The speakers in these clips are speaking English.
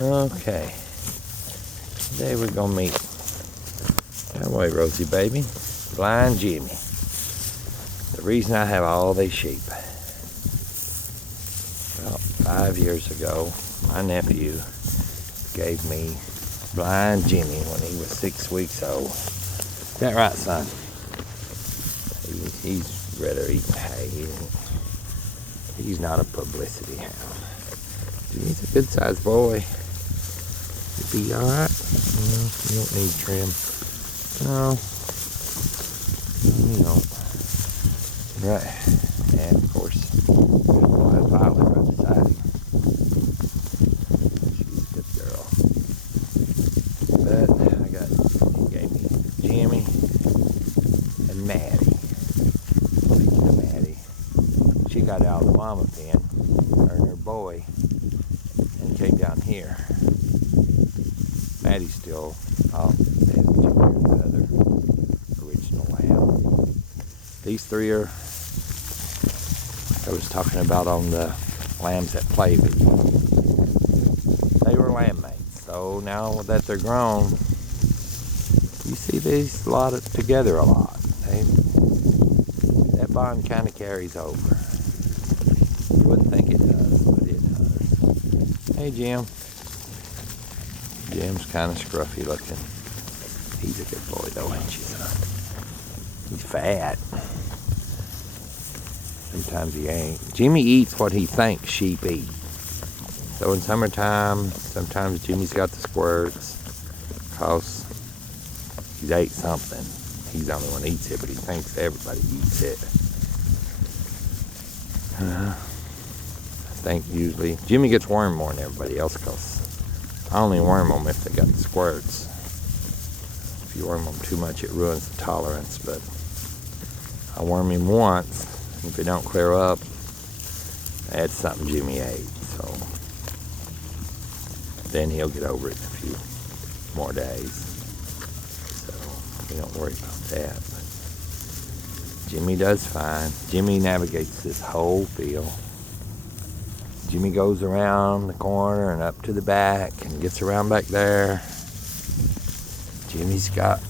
Okay. Today we're gonna meet Cowboy Rosie baby, Blind Jimmy. The reason I have all these sheep. About 5 years ago, my nephew gave me Blind Jimmy when he was 6 weeks old. Is that right, son? He's rather eating hay. He's not a publicity hound. He's a good sized boy. You'll be alright. No, you don't need trim. No. You don't. Right. And of course, there's Violet right beside him. She's a good girl. But he gave me Jimmy and Matty. Speaking of Matty, she got out of the mama pen, her and her boy, and came down here. Matty's still off. Matty and Junior, the other original lamb. These three are, I was talking about on the lambs that play video. They were lamb mates. So now that they're grown, you see these together a lot. That bond kind of carries over. You wouldn't think it does, but it does. Hey, Jim. Jim's kind of scruffy looking. He's a good boy though, ain't you, son? He's fat. Sometimes he ain't. Jimmy eats what he thinks sheep eat. So in summertime, sometimes Jimmy's got the squirts because he's ate something. He's the only one that eats it, but he thinks everybody eats it. I think usually Jimmy gets worm more than everybody else because I only worm them if they got the squirts. If you worm them too much, it ruins the tolerance. But I worm him once. If it don't clear up, that's something Jimmy ate. So then he'll get over it in a few more days. So we don't worry about that. But Jimmy does fine. Jimmy navigates this whole field. Jimmy goes around the corner and up to the back and gets around back there. Jimmy's got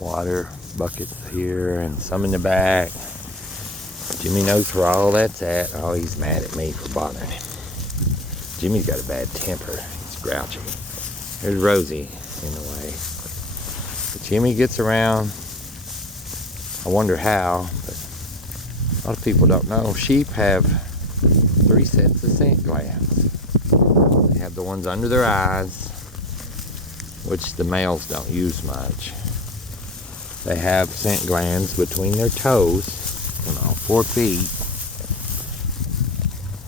water buckets here and some in the back. Jimmy knows where all that's at. Oh, he's mad at me for bothering him. Jimmy's got a bad temper. He's grouchy. There's Rosie in the way. But Jimmy gets around. I wonder how, but a lot of people don't know. Sheep have 3 sets of scent glands. They have the ones under their eyes, which the males don't use much. They have scent glands between their toes, 4 feet,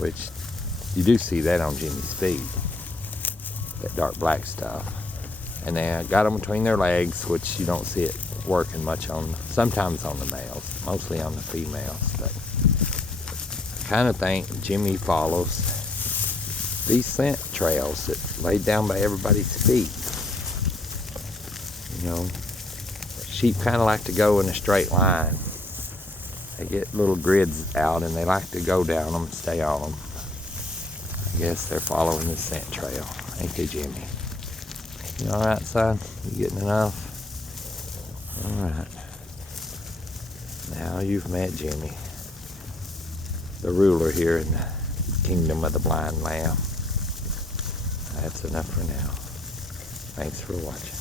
which you do see that on Jimmy's feet, that dark black stuff. And they got them between their legs, which you don't see it working much on, sometimes on the males, mostly on the females. But kind of think Jimmy follows these scent trails that's laid down by everybody's feet. Sheep kind of like to go in a straight line. They get little grids out and they like to go down them and stay on them. I guess they're following the scent trail. Ain't they, Jimmy? You all right, son? You getting enough? All right. Now you've met Jimmy, the ruler here in the kingdom of the blind lamb. That's enough for now. Thanks for watching.